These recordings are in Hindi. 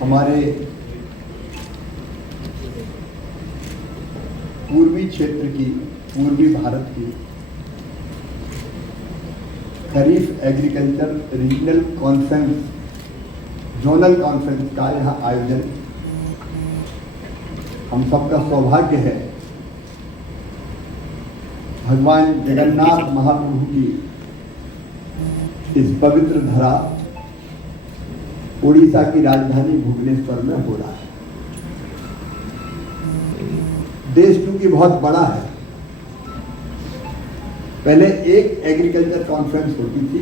हमारे पूर्वी क्षेत्र की, पूर्वी भारत की kharif agriculture regional conference, zonal conference का यहाँ आयोजन हम सबका सौभाग्य है। भगवान जगन्नाथ महाप्रभु की इस पवित्र धरा उड़ीसा की राजधानी भुवनेश्वर में हो रहा है। देश क्योंकि बहुत बड़ा है, पहले एक एग्रीकल्चर कॉन्फ्रेंस होती थी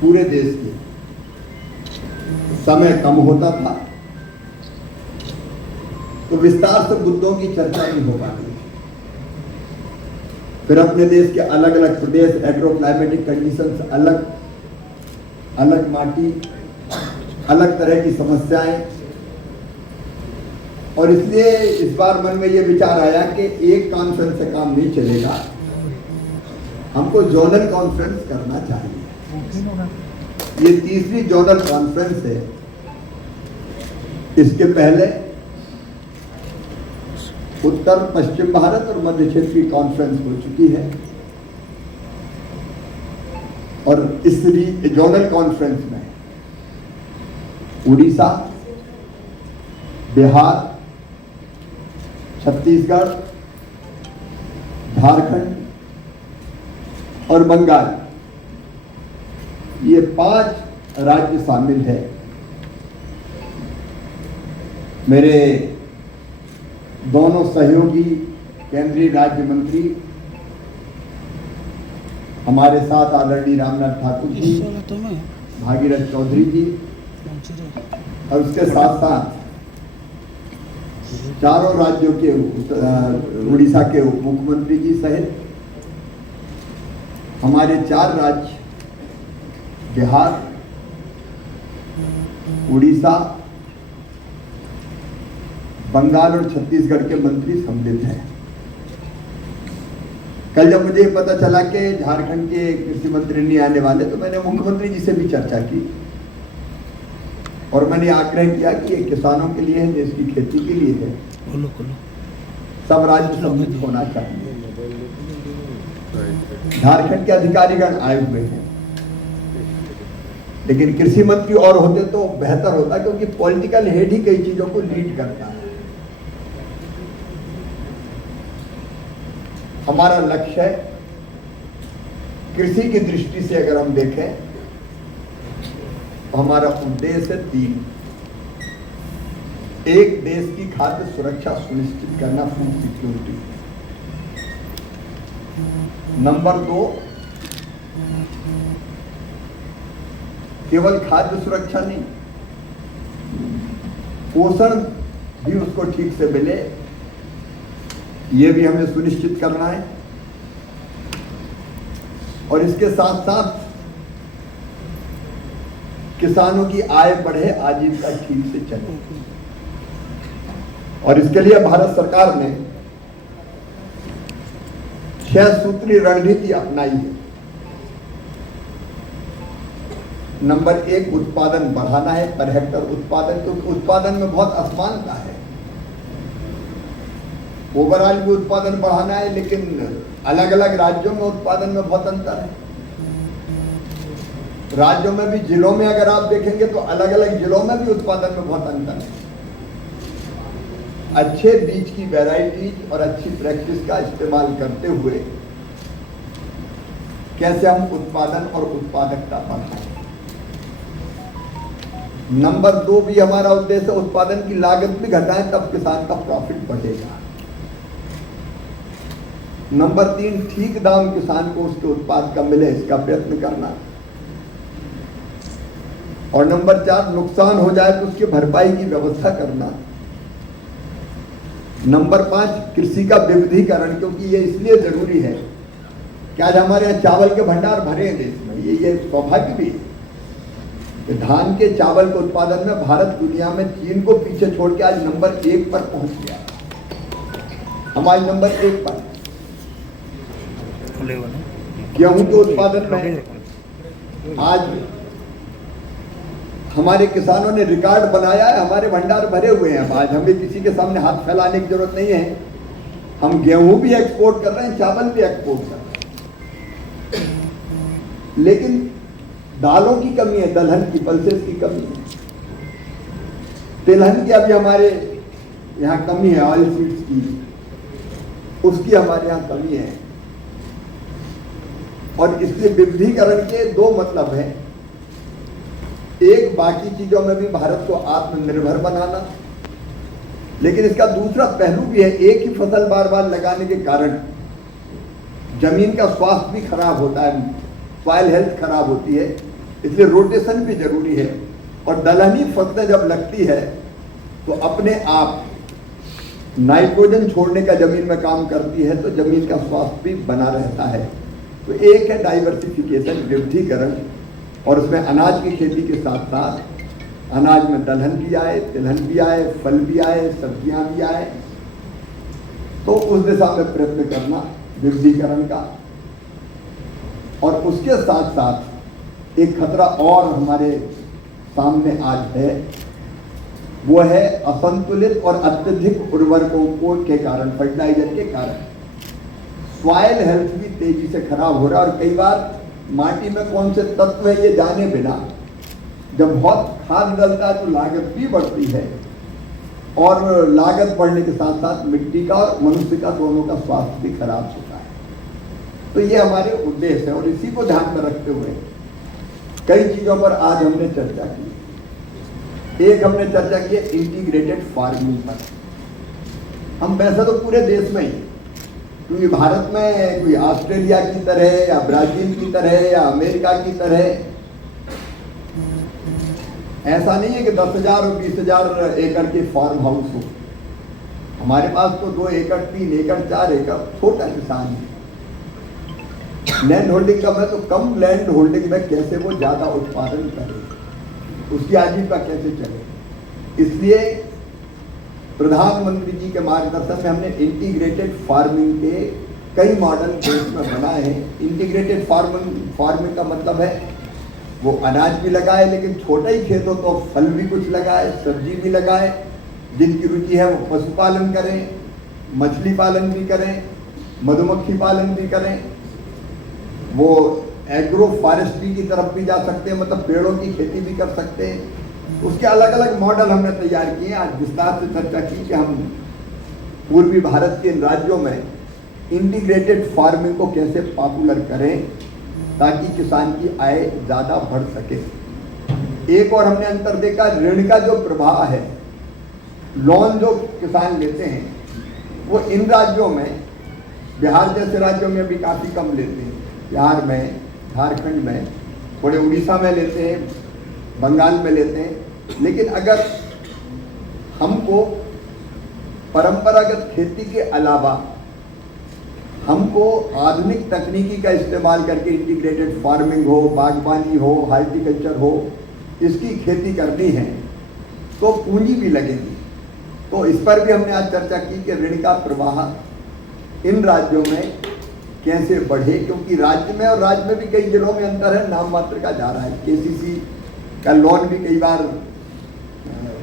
पूरे देश की, समय कम होता था तो विस्तार से मुद्दों की चर्चा नहीं हो पाती। फिर अपने देश के अलग अलग प्रदेश, एग्रो क्लाइमेटिक कंडीशंस, अलग अलग माटी, अलग तरह की समस्याएं, और इसलिए इस बार मन में यह विचार आया कि एक कॉन्फ्रेंस से काम नहीं चलेगा, हमको जोनल कॉन्फ्रेंस करना चाहिए। ये तीसरी जोनल कॉन्फ्रेंस है। इसके पहले उत्तर पश्चिम भारत और मध्य क्षेत्र की कॉन्फ्रेंस हो चुकी है, और इस जोनल कॉन्फ्रेंस में उड़ीसा, बिहार, छत्तीसगढ़, झारखंड और बंगाल, ये 5 राज्य शामिल है। मेरे दोनों सहयोगी केंद्रीय राज्य मंत्री हमारे साथ आदरणीय रामनाथ ठाकुर जी, भागीरथ चौधरी जी, और उसके साथ साथ चारों राज्यों के उड़ीसा के उप मुख्यमंत्री जी सहित हमारे 4 राज्य बिहार, उड़ीसा, बंगाल और छत्तीसगढ़ के मंत्री सम्मिलित हैं। कल जब मुझे पता चला कि झारखंड के कृषि मंत्री नहीं आने वाले, तो मैंने मुख्यमंत्री जी से भी चर्चा की और मैंने आग्रह किया कि ये किसानों के लिए है, देश की खेती के लिए है, सब राज्य सम्मिलित होना चाहिए। झारखंड के अधिकारीगण आए हुए हैं, लेकिन कृषि मंत्री और होते तो बेहतर होता, क्योंकि पॉलिटिकल हेड ही कई चीजों को लीड करता है। हमारा लक्ष्य है, कृषि की दृष्टि से अगर हम देखें तो हमारा उद्देश्य 3। एक, देश की खाद्य सुरक्षा सुनिश्चित करना, फूड सिक्योरिटी। नंबर 2, केवल खाद्य सुरक्षा नहीं, पोषण भी उसको ठीक से मिले, ये भी हमें सुनिश्चित करना है। और इसके साथ साथ किसानों की आय बढ़े, आजीविका ठीक से चले, और इसके लिए भारत सरकार ने 6 सूत्रीय रणनीति अपनाई है। नंबर 1, उत्पादन बढ़ाना है, पर हेक्टर उत्पादन, क्योंकि उत्पादन में बहुत असमानता है। ओवरऑल भी उत्पादन बढ़ाना है, लेकिन अलग अलग राज्यों में उत्पादन में बहुत अंतर है। राज्यों में भी, जिलों में अगर आप देखेंगे तो अलग अलग जिलों में भी उत्पादन में बहुत अंतर है। अच्छे बीज की वैरायटीज और अच्छी प्रैक्टिस का इस्तेमाल करते हुए कैसे हम उत्पादन और उत्पादकता बढ़ाएं। नंबर 2 भी हमारा उद्देश्य, उत्पादन की लागत भी घटाएं, तब किसान का प्रॉफिट बढ़ेगा। नंबर 3, ठीक दाम किसान को उसके उत्पाद का मिले, इसका प्रयत्न करना। और नंबर 4, नुकसान हो जाए तो उसकी भरपाई की व्यवस्था करना। नंबर 5 कृषि का विविधीकरण, क्योंकि ये इसलिए जरूरी है कि आज हमारे यहाँ चावल के भंडार भरे हैं देश में। ये सौभाग्य भी है कि धान के चावल के उत्पादन में भारत दुनिया में चीन को पीछे छोड़ के आज नंबर 1 पर पहुंच गया। हम आज नंबर 1 पर। गेहूं के उत्पादन में आज हमारे किसानों ने रिकॉर्ड बनाया है, हमारे भंडार भरे हुए हैं। आज हमें किसी के सामने हाथ फैलाने की जरूरत नहीं है। हम गेहूं भी एक्सपोर्ट कर रहे हैं, चावल भी एक्सपोर्ट कर रहे हैं। लेकिन दालों की कमी है, दलहन की, पल्सेस की कमी है, तिलहन की अभी हमारे यहाँ कमी है, ऑयल सीड्स की, उसकी हमारे यहाँ कमी है। और इसलिए विविधीकरण के 2 मतलब हैं। एक, बाकी चीजों में भी भारत को आत्मनिर्भर बनाना, लेकिन इसका दूसरा पहलू भी है। एक ही फसल बार बार लगाने के कारण जमीन का स्वास्थ्य भी खराब होता है, सॉइल हेल्थ खराब होती है, इसलिए रोटेशन भी जरूरी है। और दलहनी फसलें जब लगती है तो अपने आप नाइट्रोजन छोड़ने का जमीन में काम करती है, तो जमीन का स्वास्थ्य भी बना रहता है। तो एक है डाइवर्सिफिकेशन, विविधीकरण, और उसमें अनाज की खेती के साथ साथ अनाज में दलहन भी आए, तिलहन भी आए, फल भी आए, सब्जियां भी आए। तो उस दिशा में प्रयत्न करना विविधीकरण का। और उसके साथ साथ एक खतरा और हमारे सामने आज है, वो है असंतुलित और अत्यधिक उर्वरकों के कारण, फर्टिलाइजर के कारण सॉइल हेल्थ भी तेजी से खराब हो रहा है। और कई बार माटी में कौन से तत्व है ये जाने बिना जब बहुत खाद डलता है तो लागत भी बढ़ती है, और लागत बढ़ने के साथ साथ मिट्टी का और मनुष्य का दोनों का स्वास्थ्य भी खराब होता है। तो ये हमारे उद्देश्य है, और इसी को ध्यान में रखते हुए कई चीजों पर आज हमने चर्चा की। एक, हमने चर्चा की है इंटीग्रेटेड फार्मिंग पर। हम वैसे तो पूरे देश में ही, क्योंकि भारत में कोई ऑस्ट्रेलिया की तरह या ब्राजील की तरह या अमेरिका की तरह ऐसा नहीं है कि 10,000 और 20,000 एकड़ के फार्म हाउस हो। हमारे पास तो 2 एकड़, 3 एकड़, 4 एकड़ छोटा किसान है। लैंड होल्डिंग कम है, तो कम लैंड होल्डिंग में कैसे वो ज्यादा उत्पादन करे, उसकी आजीविका कैसे चले। इसलिए प्रधानमंत्री जी के मार्गदर्शन में हमने इंटीग्रेटेड फार्मिंग के कई मॉडल देश में बनाए हैं। इंटीग्रेटेड फार्मिंग का मतलब है वो अनाज भी लगाए, लेकिन छोटा ही खेत हो तो फल भी कुछ लगाए, सब्जी भी लगाए। जिनकी रुचि है वो पशुपालन करें, मछली पालन भी करें, मधुमक्खी पालन भी करें, वो एग्रो फॉरेस्ट्री की तरफ भी जा सकते हैं, मतलब पेड़ों की खेती भी कर सकते हैं। उसके अलग अलग मॉडल हमने तैयार किए। आज विस्तार से चर्चा की कि हम पूर्वी भारत के इन राज्यों में इंटीग्रेटेड फार्मिंग को कैसे पॉपुलर करें ताकि किसान की आय ज़्यादा बढ़ सके। एक और हमने अंतर देखा, ऋण का जो प्रवाह है, लोन जो किसान लेते हैं वो इन राज्यों में, बिहार जैसे राज्यों में भी काफ़ी कम लेते हैं। बिहार में, झारखंड में, थोड़े उड़ीसा में लेते हैं, बंगाल में लेते हैं। लेकिन अगर हमको परंपरागत खेती के अलावा हमको आधुनिक तकनीकी का इस्तेमाल करके इंटीग्रेटेड फार्मिंग हो, बागबानी हो, हॉर्टिकल्चर हो, इसकी खेती करनी है तो पूंजी भी लगेगी। तो इस पर भी हमने आज चर्चा की कि ऋण का प्रवाह इन राज्यों में कैसे बढ़े, क्योंकि राज्य में और राज्य में भी कई जिलों में अंतर है, नाम मात्र का जा रहा है। केसीसी का लोन भी कई बार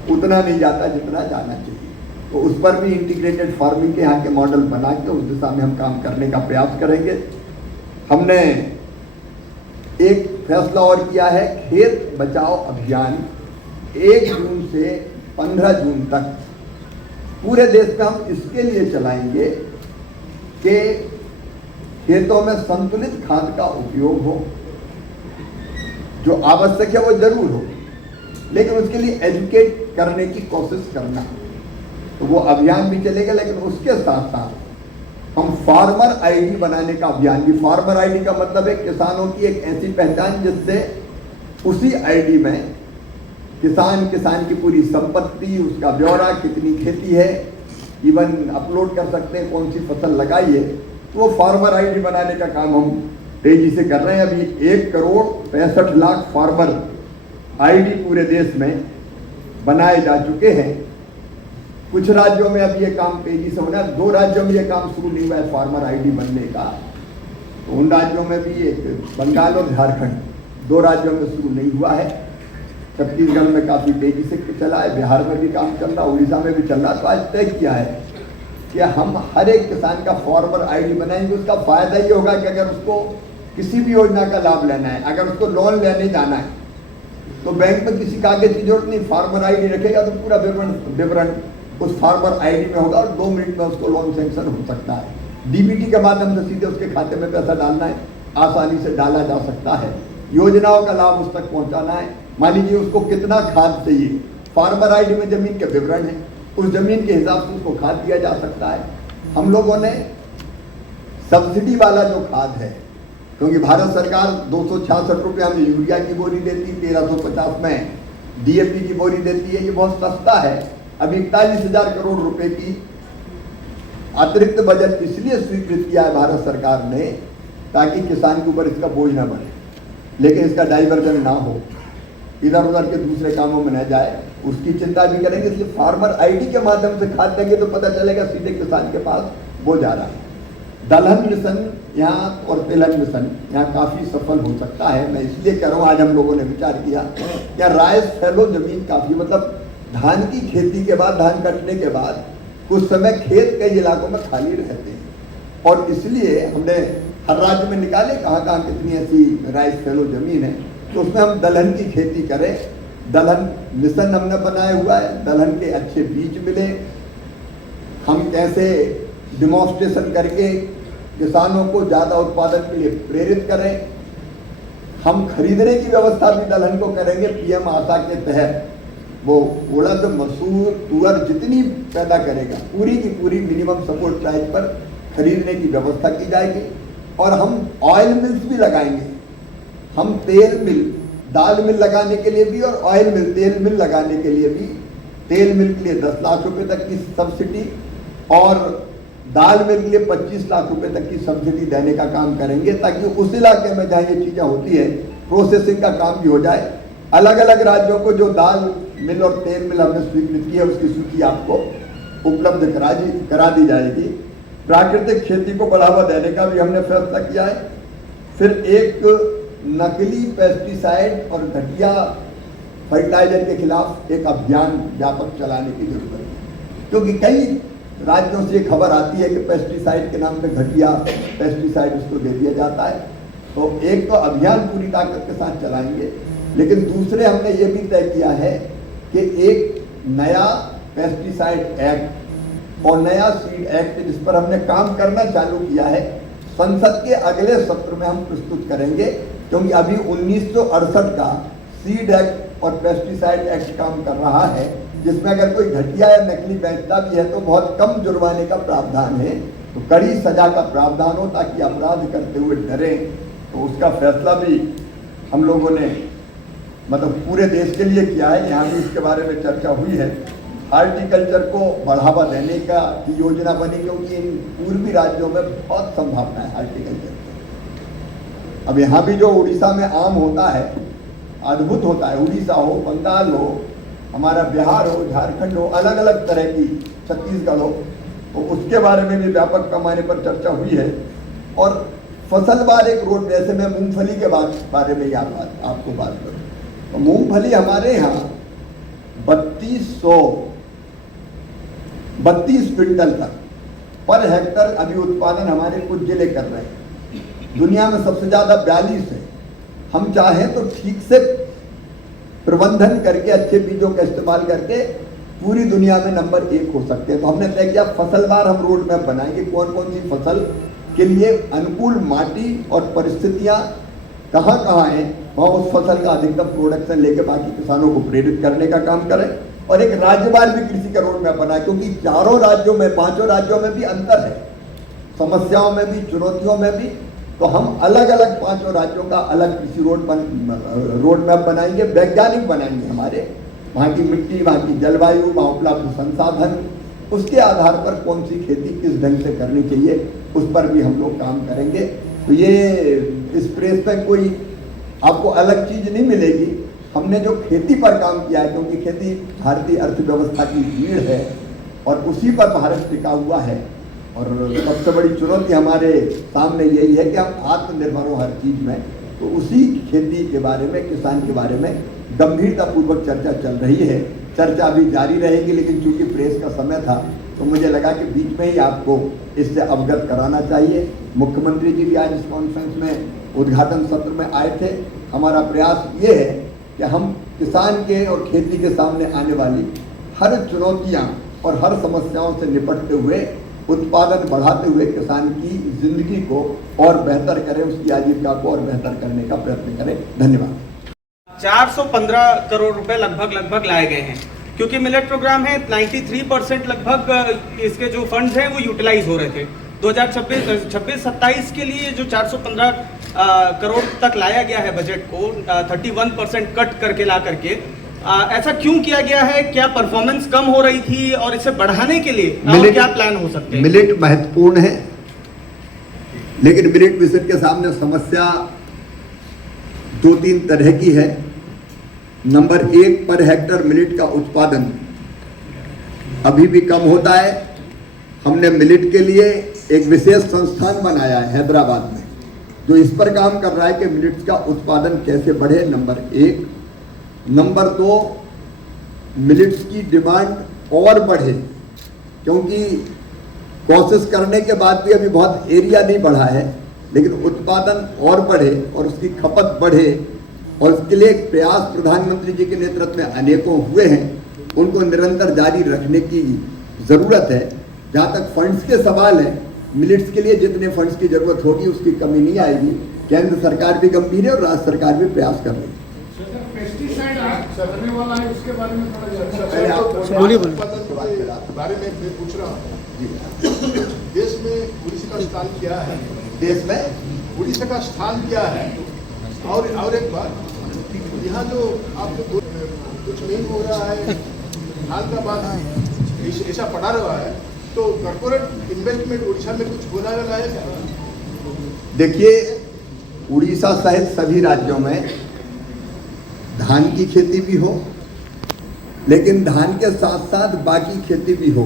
उतना नहीं जाता जितना जाना चाहिए। तो उस पर भी इंटीग्रेटेड फार्मिंग के यहाँ के मॉडल बना के उस दिशा में हम काम करने का प्रयास करेंगे। हमने एक फैसला और किया है, खेत बचाओ अभियान 1 जून से 15 जून तक पूरे देश में हम इसके लिए चलाएंगे कि खेतों में संतुलित खाद का उपयोग हो, जो आवश्यक है वो जरूर हो, लेकिन उसके लिए एजुकेट करने की कोशिश करना। तो वो अभियान भी चलेगा, लेकिन उसके साथ साथ हम फार्मर आईडी बनाने का अभियान भी। फार्मर आईडी का मतलब है किसानों की एक ऐसी पहचान जिससे उसी आईडी में किसान की पूरी संपत्ति, उसका ब्यौरा, कितनी खेती है, इवन अपलोड कर सकते हैं कौन सी फसल लगाई है। तो वो फार्मर आईडी बनाने का काम हम तेजी से कर रहे हैं। अभी 1,65,00,000 फार्मर आईडी पूरे देश में बनाए जा चुके हैं। कुछ राज्यों में अब ये काम तेजी से होना है। 2 राज्यों में ये काम शुरू नहीं हुआ है फार्मर आईडी बनने का। तो उन राज्यों में भी एक बंगाल और झारखंड, 2 राज्यों में शुरू नहीं हुआ है। छत्तीसगढ़ में काफ़ी तेजी से चला है, बिहार में भी काम चल रहा, उड़ीसा में भी चल रहा। तो आज तय किया है कि हम हर एक किसान का फार्मर आईडी बनाएंगे। उसका फायदा ये होगा कि अगर उसको किसी भी योजना का लाभ लेना है, अगर उसको लोन लेने जाना है, तो बैंक में किसी कागज की जरूरत नहीं, फार्मर आईडी रखेगा तो पूरा विवरण उस फार्मर आईडी में होगा और 2 मिनट में उसको लोन सेंक्शन हो सकता है। डीबीटी के माध्यम से सीधे उसके खाते में पैसा डालना है, आसानी से डाला जा सकता है। योजनाओं का लाभ उस तक पहुंचाना है। मान लीजिए उसको कितना खाद चाहिए, फार्मर आईडी में जमीन के विवरण है, उस जमीन के हिसाब से उसको खाद दिया जा सकता है। हम लोगों ने सब्सिडी वाला जो खाद है, क्योंकि भारत सरकार 266 रुपये हमें यूरिया की बोरी देती, 1350 में डीएपी की बोरी देती है, ये बहुत सस्ता है। अब 41,000 करोड़ रुपए की अतिरिक्त बजट इसलिए स्वीकृत किया है भारत सरकार ने ताकि किसान के ऊपर इसका बोझ ना बने, लेकिन इसका डाइवर्जन ना हो, इधर उधर के दूसरे कामों में न जाए, उसकी चिंता भी करेंगे। इसलिए फार्मर आईडी के माध्यम से खाद देंगे तो पता चलेगा सीधे किसान के पास वो जा रहा है। दलहन मिशन यहाँ और तिलहन मिशन यहाँ काफ़ी सफल हो सकता है। मैं इसलिए कह रहा हूँ, आज हम लोगों ने विचार किया क्या राइस फैलो जमीन काफ़ी, मतलब धान की खेती के बाद, धान कटने के बाद कुछ समय खेत कई इलाकों में खाली रहते हैं और इसलिए हमने हर राज्य में निकाले कहाँ कहाँ कितनी ऐसी राइस फैलो जमीन है, तो उसमें हम दलहन की खेती करें। दलहन मिशन हमने बनाया हुआ है, दलहन के अच्छे बीज मिले, हम कैसे डिमॉन्स्ट्रेशन करके किसानों को ज़्यादा उत्पादन के लिए प्रेरित करें। हम खरीदने की व्यवस्था भी दलहन को करेंगे। पीएम आशा के तहत वो उड़द, मसूर, तुअर जितनी पैदा करेगा पूरी की पूरी मिनिमम सपोर्ट प्राइस पर खरीदने की व्यवस्था की जाएगी। और हम ऑयल मिल्स भी लगाएंगे। हम तेल मिल, दाल मिल लगाने के लिए भी और ऑयल मिल, तेल मिल लगाने के लिए भी, तेल मिल के लिए 10 लाख रुपए तक की सब्सिडी और दाल मिल के लिए 25 लाख रुपए तक की सब्सिडी देने का काम करेंगे ताकि उस इलाके में जहाँ ये चीज़ें होती है प्रोसेसिंग का काम भी हो जाए। अलग अलग राज्यों को जो दाल मिल और तेल मिल हमने स्वीकृत की है उसकी सूची आपको उपलब्ध करा दी जाएगी। प्राकृतिक खेती को बढ़ावा देने का भी हमने फैसला किया है। फिर एक नकली पेस्टिसाइड और घटिया फर्टिलाइजर के खिलाफ एक अभियान व्यापक चलाने की जरूरत है, क्योंकि कई राज्यों से खबर आती है कि पेस्टिसाइड के नाम पे घटिया पेस्टिसाइड उसको दे दिया जाता है। तो एक तो अभियान पूरी ताकत के साथ चलाएंगे, लेकिन दूसरे हमने ये भी तय किया है कि एक नया पेस्टिसाइड एक्ट और नया सीड एक्ट जिस पर हमने काम करना चालू किया है, संसद के अगले सत्र में हम प्रस्तुत करेंगे, क्योंकि अभी 1968 का सीड एक्ट और पेस्टिसाइड एक्ट काम कर रहा है, जिसमें अगर कोई घटिया या नकली बेचता भी है तो बहुत कम जुर्माने का प्रावधान है, तो कड़ी सजा का प्रावधान हो ताकि अपराध करते हुए डरें। तो उसका फैसला भी हम लोगों ने मतलब पूरे देश के लिए किया है। यहाँ भी इसके बारे में चर्चा हुई है। हार्टिकल्चर को बढ़ावा देने का योजना बनी, क्योंकि इन पूर्वी राज्यों में बहुत संभावना है हार्टिकल्चर की। अब यहाँ भी जो उड़ीसा में आम होता है अद्भुत होता है, उड़ीसा हो, बंगाल हो, हमारा बिहार हो, झारखंड हो, अलग अलग तरह की, छत्तीसगढ़ हो, तो उसके बारे में भी व्यापक पैमाने पर चर्चा हुई है। और फसलवार एक रोड, जैसे मैं मूंगफली के बारे में आपको बात करूँ तो मूंगफली हमारे यहाँ 32 क्विंटल तक पर हेक्टर अभी उत्पादन हमारे कुछ जिले कर रहे हैं। दुनिया में सबसे ज़्यादा 42 है। हम चाहें तो ठीक से प्रबंधन करके अच्छे बीजों का इस्तेमाल करके पूरी दुनिया में नंबर 1 हो सकते हैं। तो हमने तय किया फसलवार हम रोड मैप बनाएंगे, कौन कौन सी फसल के लिए अनुकूल माटी और परिस्थितियाँ कहाँ कहाँ हैं, वहाँ उस फसल का अधिकतम प्रोडक्शन लेके बाकी किसानों को प्रेरित करने का काम करें। और एक राज्यवार भी कृषि का रोड मैप बनाए, क्योंकि 4 राज्यों में 5 राज्यों में भी अंतर है, समस्याओं में भी, चुनौतियों में भी। तो हम अलग अलग 5 राज्यों का अलग कृषि रोड मैप बनाएंगे, वैज्ञानिक बनाएंगे। हमारे वहाँ की मिट्टी, वहाँ की जलवायु, वहाँ उपलब्ध संसाधन, उसके आधार पर कौन सी खेती किस ढंग से करनी चाहिए उस पर भी हम लोग काम करेंगे। तो ये इस प्रेस पे कोई आपको अलग चीज नहीं मिलेगी। हमने जो खेती पर काम किया है, क्योंकि खेती भारतीय अर्थव्यवस्था की रीढ़ है और उसी पर भारत टिका हुआ है, और सबसे बड़ी चुनौती हमारे सामने यही है कि हम आत्मनिर्भर हो हर चीज में। तो उसी खेती के बारे में, किसान के बारे में गंभीरतापूर्वक चर्चा चल रही है। चर्चा अभी जारी रहेगी, लेकिन चूंकि प्रेस का समय था तो मुझे लगा कि बीच में ही आपको इससे अवगत कराना चाहिए। मुख्यमंत्री जी भी आज इस कॉन्फ्रेंस में उद्घाटन सत्र में आए थे। हमारा प्रयास ये है कि हम किसान के और खेती के सामने आने वाली हर चुनौतियां और हर समस्याओं से निपटते हुए, उत्पादन बढ़ाते हुए किसान की जिंदगी को और बेहतर करें, उसकी आजीविका को और बेहतर करने का प्रयत्न करें। धन्यवाद। 415 करोड़ रुपए लगभग लाए गए हैं, क्योंकि मिलेट प्रोग्राम है 93% लगभग इसके जो फंड्स हैं वो यूटिलाइज हो रहे थे। 2026-27 के लिए जो 415 करोड़ तक लाया गया है बजट को, 31% कट करके ला करके, ऐसा क्यों किया गया है? क्या परफॉर्मेंस कम हो रही थी और इसे बढ़ाने के लिए और क्या प्लान हो सकते हैं? मिलेट महत्वपूर्ण है, लेकिन मिलेट मिशन के सामने समस्या 2-3 तरह की है। नंबर 1, पर हेक्टर मिलेट का उत्पादन अभी भी कम होता है। हमने मिलेट के लिए एक विशेष संस्थान बनाया है हैदराबाद में, जो इस पर काम कर रहा है कि मिलेट्स का उत्पादन कैसे बढ़े, नंबर 1। नंबर 2, मिलेट्स की डिमांड और बढ़े, क्योंकि कोशिश करने के बाद भी अभी बहुत एरिया नहीं बढ़ा है, लेकिन उत्पादन और बढ़े और उसकी खपत बढ़े, और इसके लिए एक प्रयास प्रधानमंत्री जी के नेतृत्व में अनेकों हुए हैं, उनको निरंतर जारी रखने की ज़रूरत है। जहाँ तक फंड्स के सवाल है, मिलेट्स के लिए जितने फंड्स की ज़रूरत होगी उसकी कमी नहीं आएगी। केंद्र सरकार भी गंभीर है और राज्य सरकार भी प्रयास कर रही है। उसके बारे में बोलिए बारे में मैं पूछ रहा हूँ। देश में उड़ीसा का स्थान क्या है? देश में उड़ीसा का स्थान क्या है? और एक बात, यहाँ जो आपको कुछ नहीं हो रहा है, हाल का बात ऐसा पड़ा रहा है, तो कॉर्पोरेट इन्वेस्टमेंट उड़ीसा में कुछ होने वाला है क्या? देखिए, उड़ीसा सहित सभी राज्यों में धान की खेती भी हो, लेकिन धान के साथ साथ बाकी खेती भी हो।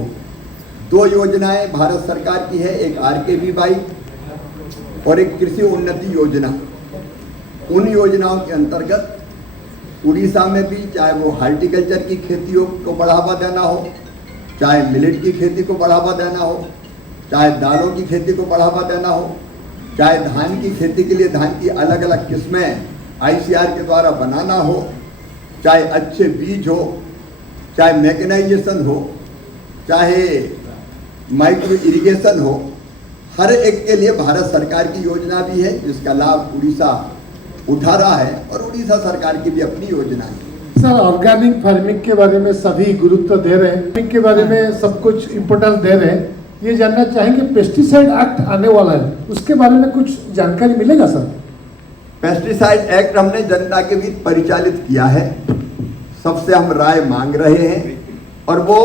2 योजनाएं भारत सरकार की है, एक RKB-22 और एक कृषि उन्नति योजना। उन योजनाओं के अंतर्गत उड़ीसा में भी, चाहे वो हॉर्टिकल्चर की खेतियों को बढ़ावा देना हो, चाहे मिलेट की खेती को बढ़ावा देना हो, चाहे दालों की खेती को बढ़ावा देना हो, चाहे धान की खेती के लिए धान की अलग अलग किस्में ICR के द्वारा बनाना हो, चाहे अच्छे बीज हो, चाहे मैकेनाइजेशन हो, चाहे माइक्रो इरिगेशन हो, हर एक के लिए भारत सरकार की योजना भी है, जिसका लाभ उड़ीसा उठा रहा है, और उड़ीसा सरकार की भी अपनी योजना है। सर, ऑर्गेनिक फार्मिंग के बारे में सभी गुरुत्व दे रहे हैं, फार्मिंग के बारे में सब कुछ इम्पोर्टेंस दे रहे हैं। ये जानना चाहेंगे, पेस्टिसाइड एक्ट आने वाला है, उसके बारे में कुछ जानकारी मिलेगा सर? पेस्टिसाइड एक्ट हमने जनता के बीच परिचालित किया है, सबसे हम राय मांग रहे हैं, और वो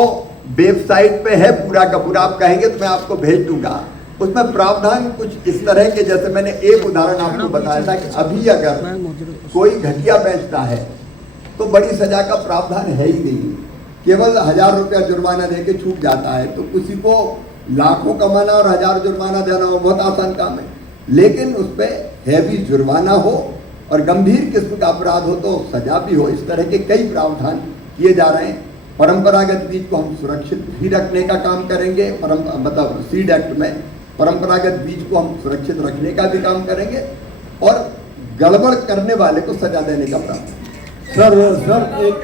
वेबसाइट पे है पूरा का पूरा। आप कहेंगे तो मैं आपको भेज दूंगा। उसमें प्रावधान कुछ इस तरह के, जैसे मैंने एक उदाहरण आपको बताया था कि अभी अगर कोई घटिया बेचता है तो बड़ी सजा का प्रावधान है ही नहीं, केवल 1000 रुपया जुर्माना देके छूट जाता है। तो किसी को लाखों कमाना और 1000 जुर्माना देना वो बहुत आसान काम है, लेकिन उस पर हैवी जुर्माना हो और गंभीर किस्म का अपराध हो तो सजा भी हो। इस तरह के कई प्रावधान किए जा रहे हैं। परंपरागत बीज को हम सुरक्षित भी रखने का काम करेंगे, मतलब सीड एक्ट में परंपरागत बीज को हम सुरक्षित रखने का भी काम करेंगे, और गड़बड़ करने वाले को सजा देने का प्रावधान। सर एक